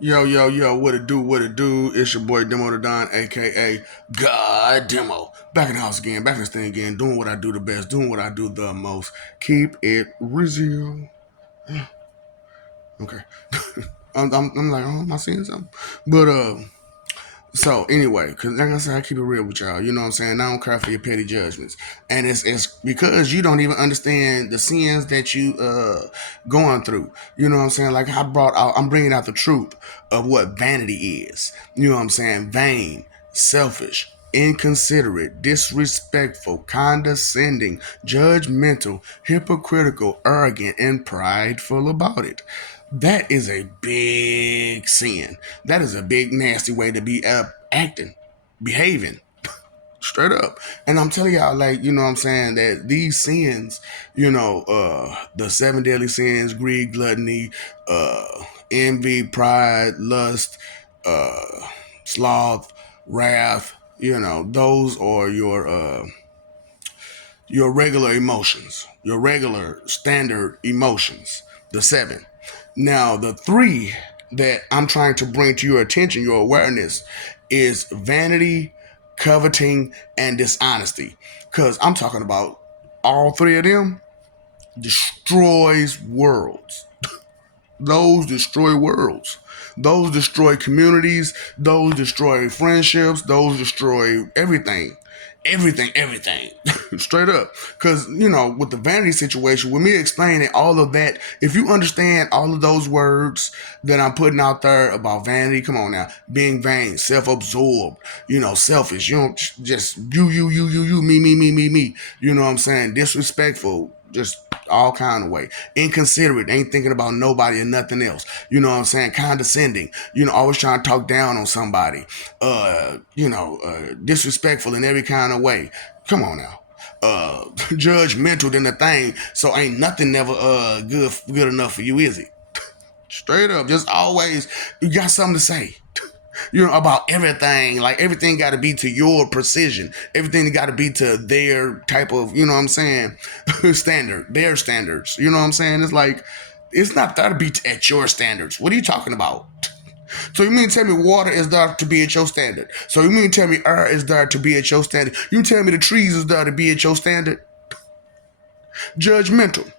Yo, yo, yo, what it do, what it do? It's your boy Demo the Don, aka God Demo. Back in the house again, back in this thing again, doing what I do the best, doing what I do the most. Keep it real. Okay. I'm like, oh, am I seeing something? But so anyway, because like I said, I keep it real with y'all. You know what I'm saying? I don't care for your petty judgments, and it's because you don't even understand the sins that you going through. You know what I'm saying? Like I'm bringing out the truth of what vanity is. You know what I'm saying? Vain, selfish, inconsiderate, disrespectful, condescending, judgmental, hypocritical, arrogant, and prideful about it. That is a big sin. That is a big nasty way to be acting, behaving straight up. And I'm telling y'all, like, you know what I'm saying, that these sins, the seven deadly sins, greed, gluttony, envy, pride, lust, uh, sloth, wrath, those are your regular emotions, your regular standard emotions, the seven. Now, the three that I'm trying to bring to your attention, your awareness, is vanity, coveting, and dishonesty. Because I'm talking about all three of them destroys worlds. Those destroy worlds. Those destroy communities. Those destroy friendships. Those destroy everything. Everything. Straight up. Because, with the vanity situation, with me explaining all of that, if you understand all of those words that I'm putting out there about vanity, come on now, being vain, self absorbed, selfish, you don't just you, me. You know what I'm saying? Disrespectful, just all kind of way. Inconsiderate, ain't thinking about nobody or nothing else. You know what I'm saying? Condescending, always trying to talk down on somebody. Disrespectful in every kind of way. Come on now. Judgmental than the thing, so ain't nothing never good enough for you, is it? Straight up, just always you got something to say. About everything. Like everything got to be to your precision. Everything got to be to their type of, you know what I'm saying, standard, their standards. You know what I'm saying? It's like, it's not there to be at your standards. What are you talking about? So you mean to tell me water is there to be at your standard? So you mean to tell me air is there to be at your standard? You tell me the trees is there to be at your standard? Judgmental.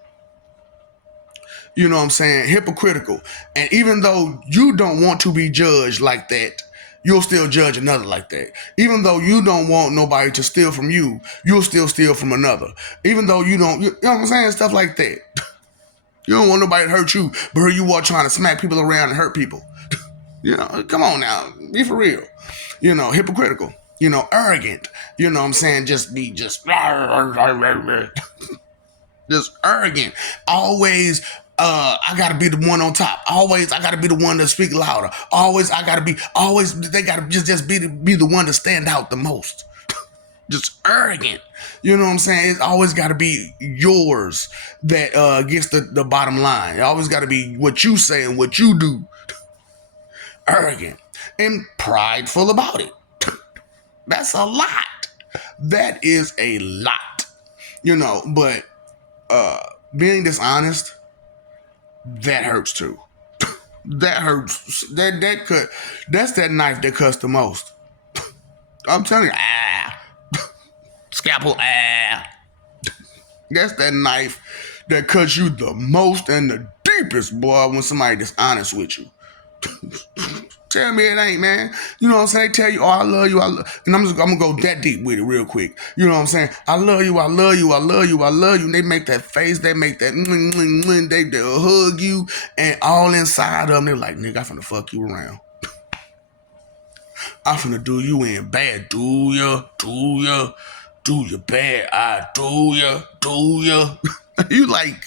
You know what I'm saying? Hypocritical. And even though you don't want to be judged like that, you'll still judge another like that. Even though you don't want nobody to steal from you, you'll still steal from another. Even though you know what I'm saying? Stuff like that. You don't want nobody to hurt you, but here you are trying to smack people around and hurt people. Come on now. Be for real. Hypocritical. Arrogant. You know what I'm saying? Just just arrogant. Always, I gotta be the one on top. Always, I gotta be the one to speak louder. Always, I gotta be. Always, they gotta just be the one to stand out the most. Just arrogant. You know what I'm saying? It's always got to be yours that gets the bottom line. It always got to be what you say and what you do. Arrogant and prideful about it. That's a lot. That is a lot. But being dishonest, that hurts too. That hurts. That's that knife that cuts the most. I'm telling you, scalpel, That's that knife that cuts you the most and the deepest, boy, when somebody dishonest with you. Tell me it ain't, man. You know what I'm saying? They tell you, oh, I love you, and I'm gonna go that deep with it real quick. You know what I'm saying? I love you, I love you, I love you, I love you. And they make that face, they make that they'll hug you, and all inside of them, they're like, nigga, I'm finna fuck you around. I'm finna do you in bad. Do ya bad. I do ya. You like,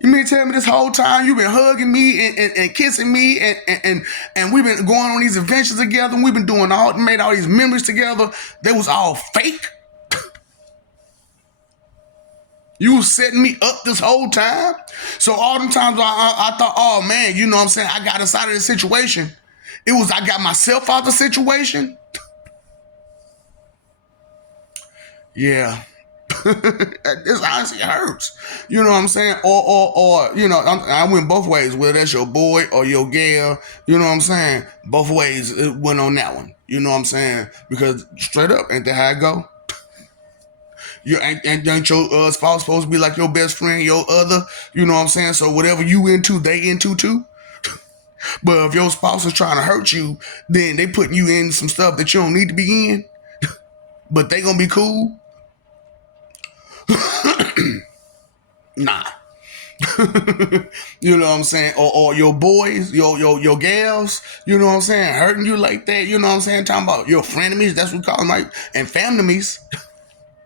you mean to tell me this whole time you've been hugging me and kissing me and we've been going on these adventures together and we've been made all these memories together. They was all fake. You was setting me up this whole time. So all them times I thought, oh man, you know what I'm saying? I got us out of the situation. I got myself out of the situation. Yeah. This honestly hurts. You know what I'm saying? I went both ways. Whether that's your boy or your gal, you know what I'm saying? Both ways it went on that one. You know what I'm saying? Because straight up, ain't that how it go? You ain't your spouse supposed to be like your best friend, your other? You know what I'm saying? So whatever you into, they into too. But if your spouse is trying to hurt you, then they putting you in some stuff that you don't need to be in. But they gonna be cool. Nah. You know what I'm saying? Or your boys, your gals, you know what I'm saying, hurting you like that, you know what I'm saying? Talking about your frenemies, that's what we call them, like, and families.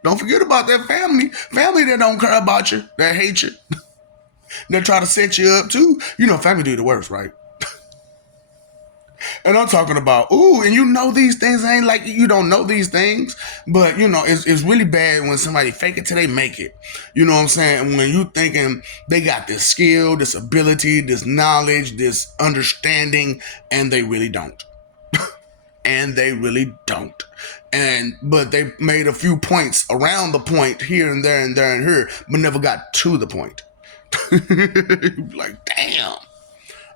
Don't forget about that family. Family that don't care about you, that hate you, that try to set you up too. You know, family do the worst, right? And I'm talking about, ooh, and you know these things. Ain't like you don't know these things, but you know, it's really bad when somebody fake it till they make it. You know what I'm saying? When you thinking they got this skill, this ability, this knowledge, this understanding, and they really don't. And they really don't. But they made a few points around the point here and there and there and here, but never got to the point. Like, damn.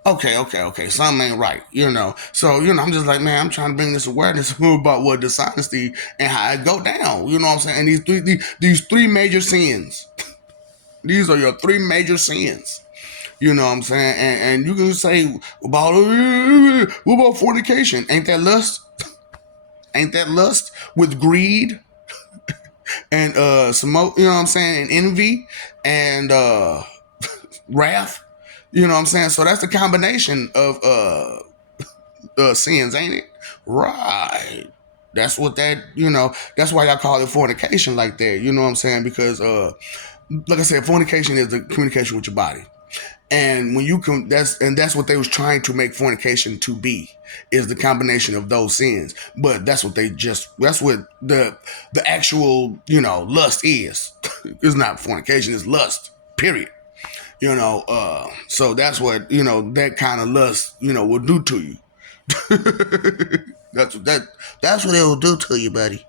Okay, something ain't right, you know. So, you know, I'm just like, man, I'm trying to bring this awareness about what dishonesty and how it go down. You know what I'm saying? And these three major sins. These are your three major sins. You know what I'm saying? And you can say about what about fornication? Ain't that lust? Ain't that lust with greed and some you know what I'm saying, and envy and wrath? You know what I'm saying? So that's the combination of sins, ain't it? Right. That's what that, you know, that's why y'all call it fornication like that. You know what I'm saying? Because like I said, fornication is the communication with your body. And when you can, that's what they was trying to make fornication to be, is the combination of those sins. But that's what the actual, you know, lust is. It's not fornication, it's lust. Period. You know, so that's what, you know, that kind of lust, you know, will do to you. That's what it will do to you, buddy.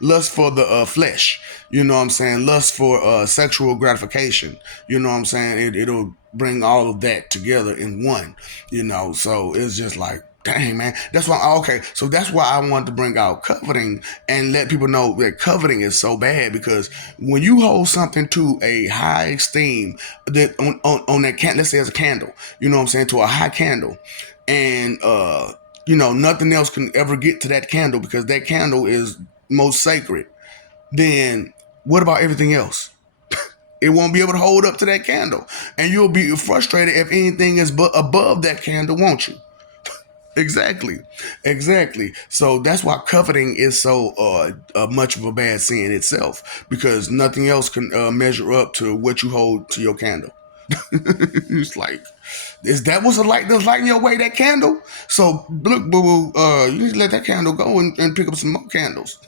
Lust for the flesh, you know what I'm saying? Lust for sexual gratification, you know what I'm saying? It'll bring all of that together in one, you know. So it's just like, dang, man. That's why, okay, so that's why I wanted to bring out coveting and let people know that coveting is so bad, because when you hold something to a high esteem, that on that can, let's say as a candle, you know what I'm saying, to a high candle, and you know, nothing else can ever get to that candle because that candle is most sacred, then what about everything else? It won't be able to hold up to that candle. And you'll be frustrated if anything is above that candle, won't you? Exactly. Exactly. So that's why coveting is so much of a bad sin itself, because nothing else can measure up to what you hold to your candle. It's like, is that what's light that's lighting your way, that candle? So look, boo boo, you need to let that candle go and pick up some more candles.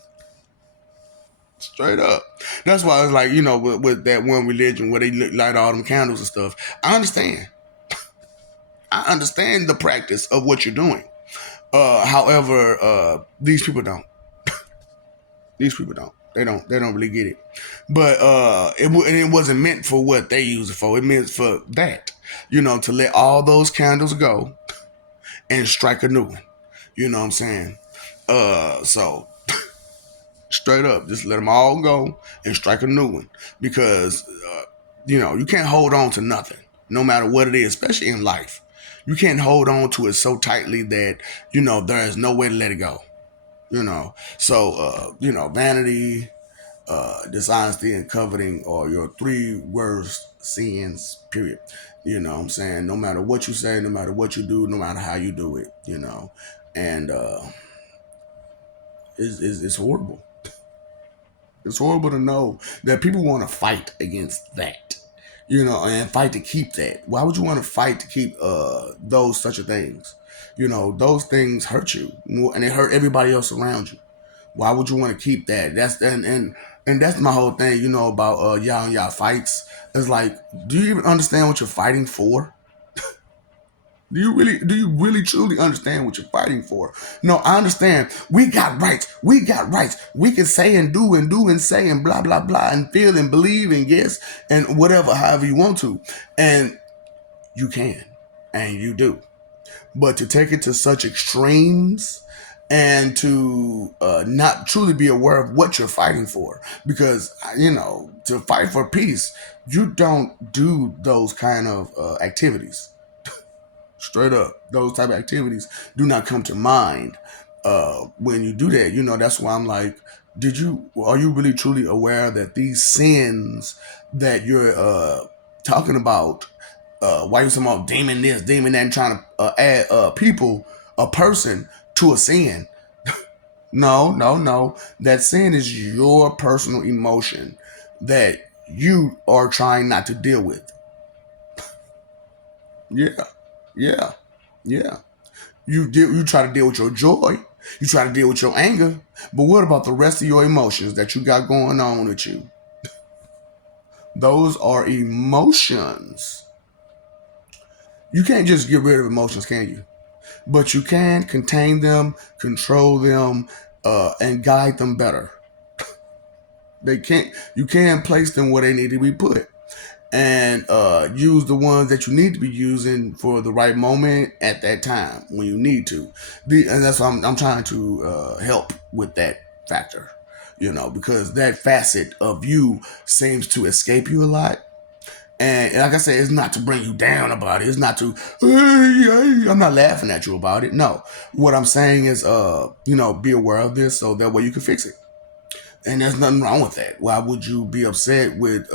Straight up. That's why it's like, you know, with that one religion where they light all them candles and stuff. I understand. I understand the practice of what you're doing. However, these people don't. These people don't. They don't. They don't really get it. But it wasn't meant for what they use it for. It meant for that. You know, to let all those candles go and strike a new one. You know what I'm saying? So straight up, just let them all go and strike a new one, because you know, you can't hold on to nothing, no matter what it is, especially in life. You can't hold on to it so tightly that, you know, there is no way to let it go. You know, so you know, vanity, dishonesty, and coveting are your three worst sins. Period. You know what I'm saying? No matter what you say, no matter what you do, no matter how you do it, you know, and it's horrible. It's horrible to know that people want to fight against that, you know, and fight to keep that. Why would you want to fight to keep those such a things? You know, those things hurt you, and they hurt everybody else around you. Why would you want to keep that? And that's my whole thing, you know, about y'all and y'all fights. It's like, do you even understand what you're fighting for? Do you really truly understand what you're fighting for? No, I understand. We got rights. We got rights. We can say and do and say and blah blah blah and feel and believe and yes and whatever, however you want to. And you can. And you do. But to take it to such extremes and to not truly be aware of what you're fighting for, because to fight for peace, you don't do those kind of activities. Straight up, those type of activities do not come to mind when you do that. That's why I'm like, are you really truly aware that these sins that you're talking about, why you talking about demon this, demon that, and trying to add a person to a sin? No, no, no. That sin is your personal emotion that you are trying not to deal with. Yeah, yeah, yeah. You try to deal with your joy, you try to deal with your anger, but what about the rest of your emotions that you got going on with you? Those are emotions. You can't just get rid of emotions, can you? But you can contain them, control them, and guide them better. They can't. You can place them where they need to be put, and use the ones that you need to be using for the right moment at that time when you need to. And that's why I'm trying to help with that factor, because that facet of you seems to escape you a lot. And like I said, it's not to bring you down about it. It's not to, hey, I'm not laughing at you about it. No, what I'm saying is, be aware of this so that way you can fix it. And there's nothing wrong with that. Why would you be upset with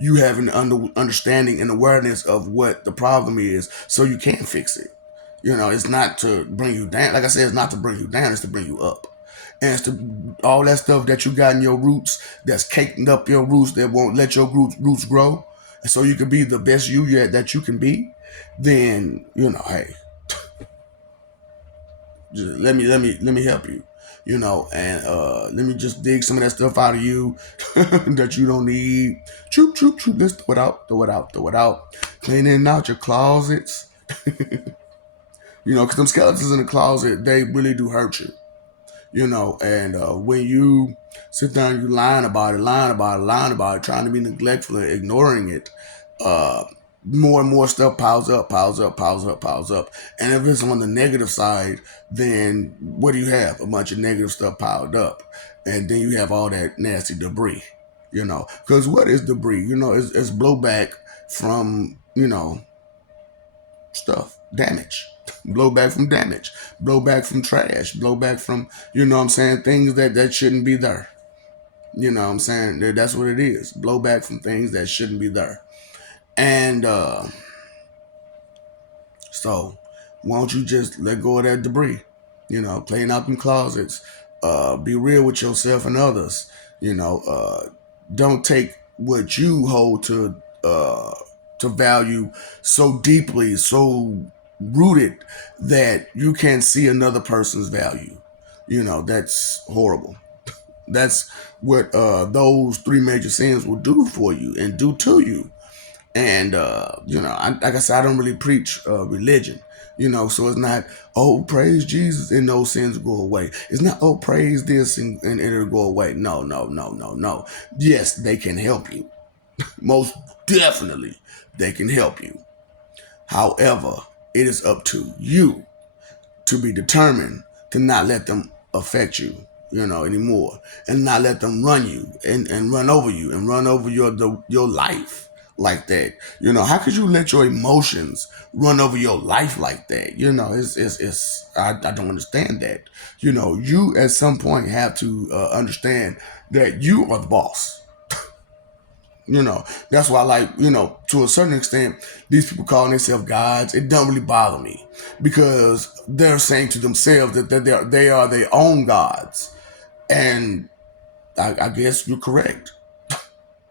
you having understanding and awareness of what the problem is so you can fix it? It's not to bring you down. Like I said, it's not to bring you down. It's to bring you up. And it's to all that stuff that you got in your roots that's caking up your roots that won't let your roots grow. And so you can be the best you yet that you can be. Then hey, just let me help you, and let me just dig some of that stuff out of you that you don't need. Choop choop choop. Let's throw it out, throw it out, throw it out. Cleaning out your closets, because them skeletons in the closet, they really do hurt you. And when you sit down, you lying about it, lying about it, lying about it, trying to be neglectful and ignoring it, uh, more and more stuff piles up, piles up, piles up, piles up. And if it's on the negative side, then what do you have? A bunch of negative stuff piled up. And then you have all that nasty debris, Because what is debris? It's blowback from, stuff, damage. Blowback from damage, blowback from trash, blowback from, what I'm saying, things that shouldn't be there. What I'm saying? That's what it is. Blowback from things that shouldn't be there. And so why don't you just let go of that debris? Clean out them closets. Be real with yourself and others. Don't take what you hold to value so deeply, so rooted that you can't see another person's value. That's horrible. That's what those three major sins will do for you and do to you. And like I said, I don't really preach religion. So it's not, oh, praise Jesus and those sins go away. It's not, oh, praise this and it'll go away. No, no, no, no, no. Yes, they can help you. Most definitely, they can help you. However, it is up to you to be determined to not let them affect you, anymore, and not let them run you and run over you and run over your life like that. How could you let your emotions run over your life like that? I don't understand that. You at some point have to understand that you are the boss. That's why, like, to a certain extent, these people calling themselves gods, it don't really bother me because they're saying to themselves that they are their own gods. And I guess you're correct.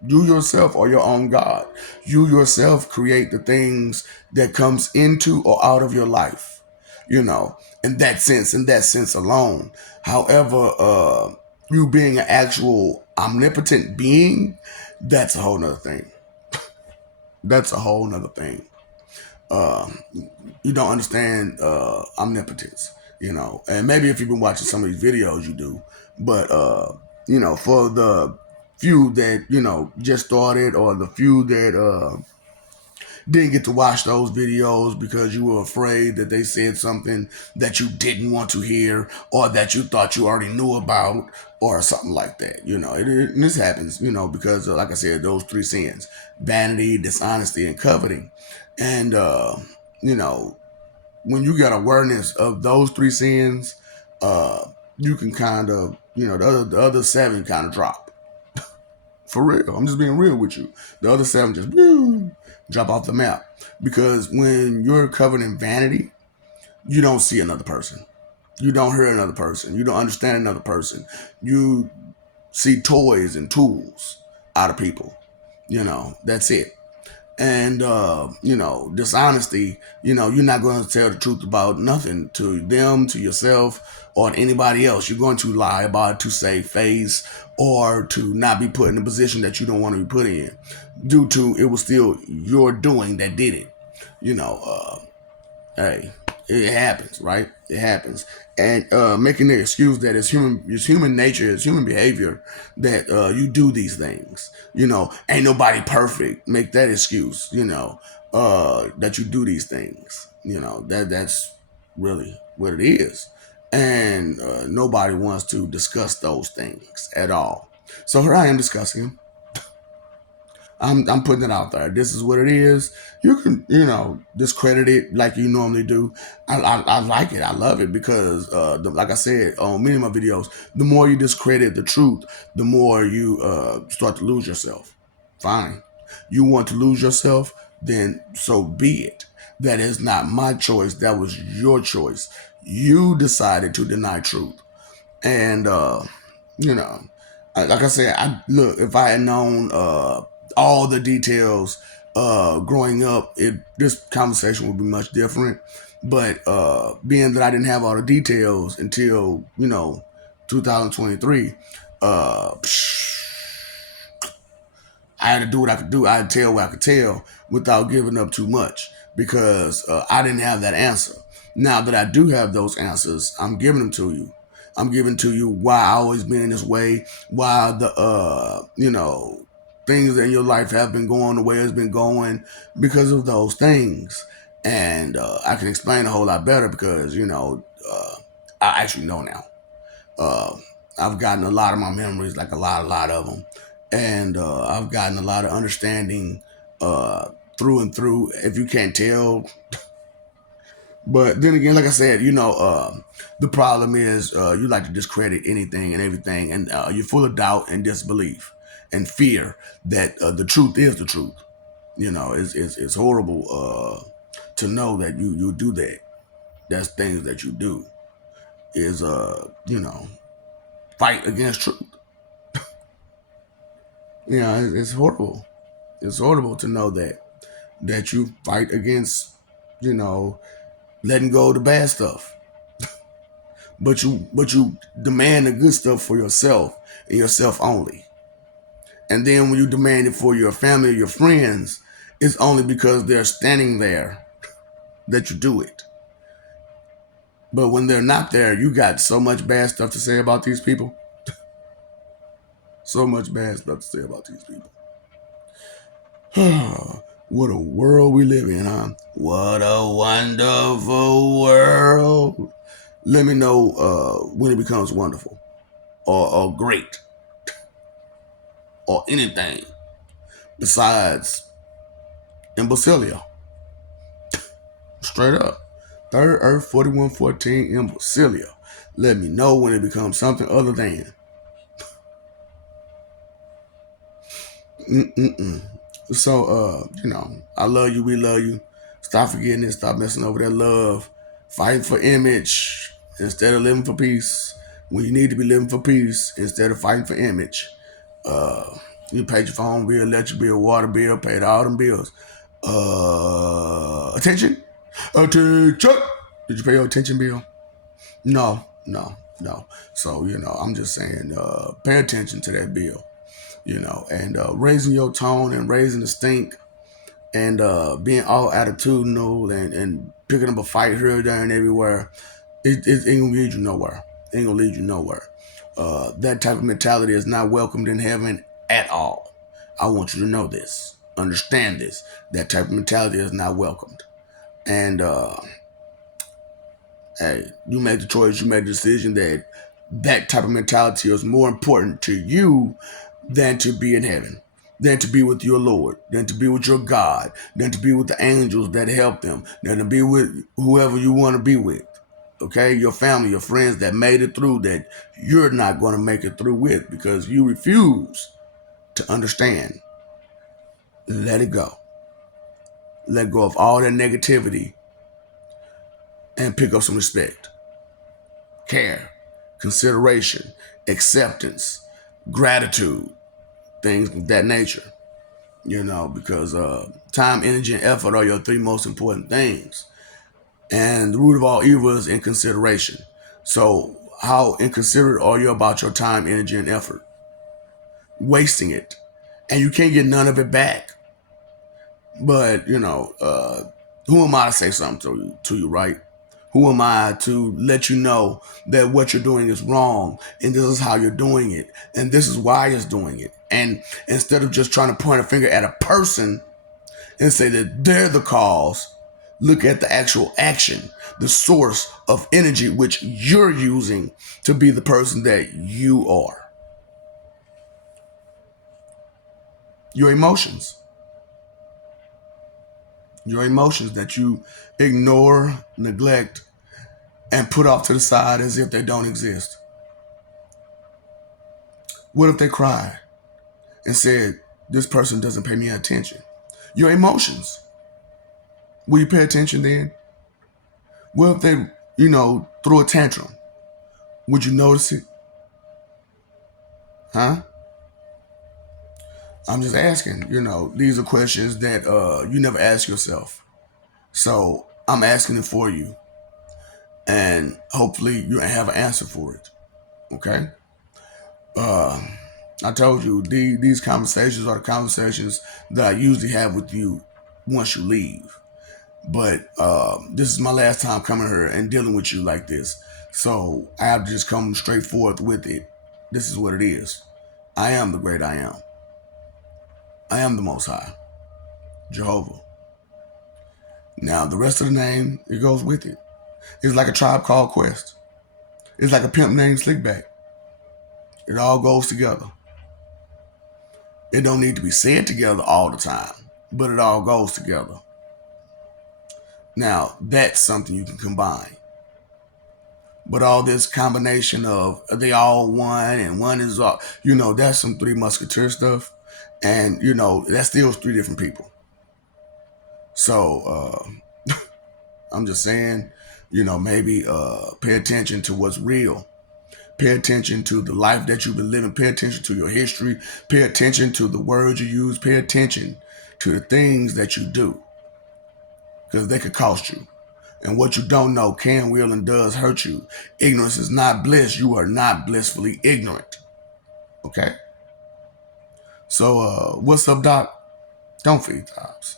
You yourself are your own God. You yourself create the things that comes into or out of your life, in that sense alone. However, you being an actual omnipotent being, that's a whole nother thing. That's a whole nother thing. uh, you don't understand omnipotence, and maybe if you've been watching some of these videos, you do. But for the few that just started, or the few that didn't get to watch those videos because you were afraid that they said something that you didn't want to hear, or that you thought you already knew about, or something like that. This happens, because like I said, those three sins: vanity, dishonesty, and coveting. And you know when you get awareness of those three sins, uh you can kind of, the other seven kind of drop. For real, I'm just being real with you. The other seven just drop off the map, because when you're covered in vanity, you don't see another person, you don't hear another person, you don't understand another person. You see toys and tools out of people. That's it. And dishonesty, you're not going to tell the truth about nothing to them, to yourself, or to anybody else. You're going to lie about it to save face, or to not be put in a position that you don't want to be put in, due to it was still your doing that did it. you know uh, Hey, it happens, right? It happens. And making the excuse that it's human nature, it's human behavior that you do these things. Ain't nobody perfect. Make that excuse. That you do these things. That's really what it is. And nobody wants to discuss those things at all. So here I am discussing them. I'm putting it out there. This is what it is. You can, discredit it like you normally do. I like it. I love it because, like I said on many of my videos, the more you discredit the truth, the more you start to lose yourself. Fine. You want to lose yourself, then so be it. That is not my choice. That was your choice. You decided to deny truth. And you know, like I said, I look, if I had known all the details growing up, this conversation would be much different. But being that I didn't have all the details until 2023, uh, I had to do what I could do. I had to tell what I could tell without giving up too much, because I didn't have that answer. Now that I do have those answers, I'm giving them to you. I'm giving to you why I always been this way, why the things in your life have been going the way it's been going, because of those things. And I can explain a whole lot better because I actually know now. Uh, I've gotten a lot of my memories, like a lot of them, and I've gotten a lot of understanding uh, through and through. If you can't tell, but then again, like I said, the problem is you like to discredit anything and everything, and you're full of doubt and disbelief and fear that the truth is the truth. It's horrible to know that you do that. That's things that you do is fight against truth. It's horrible. It's horrible to know that you fight against, you know, letting go of the bad stuff. But you demand the good stuff for yourself and yourself only. And then when you demand it for your family or your friends, it's only because they're standing there that you do it. But when they're not there, you got so much bad stuff to say about these people. So much bad stuff to say about these people. What a world we live in, huh? What a wonderful world. Let me know when it becomes wonderful, or great, or anything besides imbecilia. Straight up. Third Earth 4114 imbecilia. Let me know when it becomes something other than. Mm-mm-mm. So, I love you. We love you. Stop forgetting it. Stop messing over that love. Fighting for image instead of living for peace. When you need to be living for peace instead of fighting for image. You paid your phone bill, electric bill, water bill, paid all them bills. Attention? Attention! Did you pay your attention bill? No, no, no. So, I'm just saying, pay attention to that bill, and raising your tone and raising the stink and being all attitudinal and picking up a fight here, there, and everywhere, it ain't gonna lead you nowhere. It ain't gonna lead you nowhere. That type of mentality is not welcomed in heaven at all. I want you to know this. Understand this. That type of mentality is not welcomed. And hey, you made the choice, you made the decision that that type of mentality is more important to you than to be in heaven, than to be with your Lord, than to be with your God, than to be with the angels that help them, than to be with whoever you want to be with. Okay, your family, your friends that made it through that you're not going to make it through with because you refuse to understand. Let it go. Let go of all that negativity and pick up some respect, care, consideration, acceptance, gratitude, things of that nature. Because time, energy, and effort are your three most important things. And the root of all evil is inconsideration. So, how inconsiderate are you about your time, energy, and effort? Wasting it. And you can't get none of it back. But, who am I to say something to you, right? Who am I to let you know that what you're doing is wrong and this is how you're doing it and this is why it's doing it? And instead of just trying to point a finger at a person and say that they're the cause, look at the actual action, the source of energy which you're using to be the person that you are. Your emotions. Your emotions that you ignore, neglect, and put off to the side as if they don't exist. What if they cried and said, this person doesn't pay me attention? Your emotions. Will you pay attention then? What if they, threw a tantrum? Would you notice it? Huh? I'm just asking. These are questions that you never ask yourself. So I'm asking it for you. And hopefully you have an answer for it. Okay? Uh, I told you, these conversations are the conversations that I usually have with you once you leave. But this is my last time coming here and dealing with you like this. So I have to just come straight forth with it. This is what it is. I am the great I am. I am the Most High, Jehovah. Now, the rest of the name, it goes with it. It's like a Tribe Called Quest. It's like a pimp named Slickback. It all goes together. It don't need to be said together all the time, but it all goes together. Now, that's something you can combine. But all this combination of they all one and one is all, that's some Three Musketeer stuff. And, that's still three different people. So I'm just saying, maybe pay attention to what's real. Pay attention to the life that you've been living. Pay attention to your history. Pay attention to the words you use. Pay attention to the things that you do because they could cost you. And what you don't know can, will, and does hurt you. Ignorance is not bliss. You are not blissfully ignorant. Okay? So, what's up, Doc? Don't feed tops.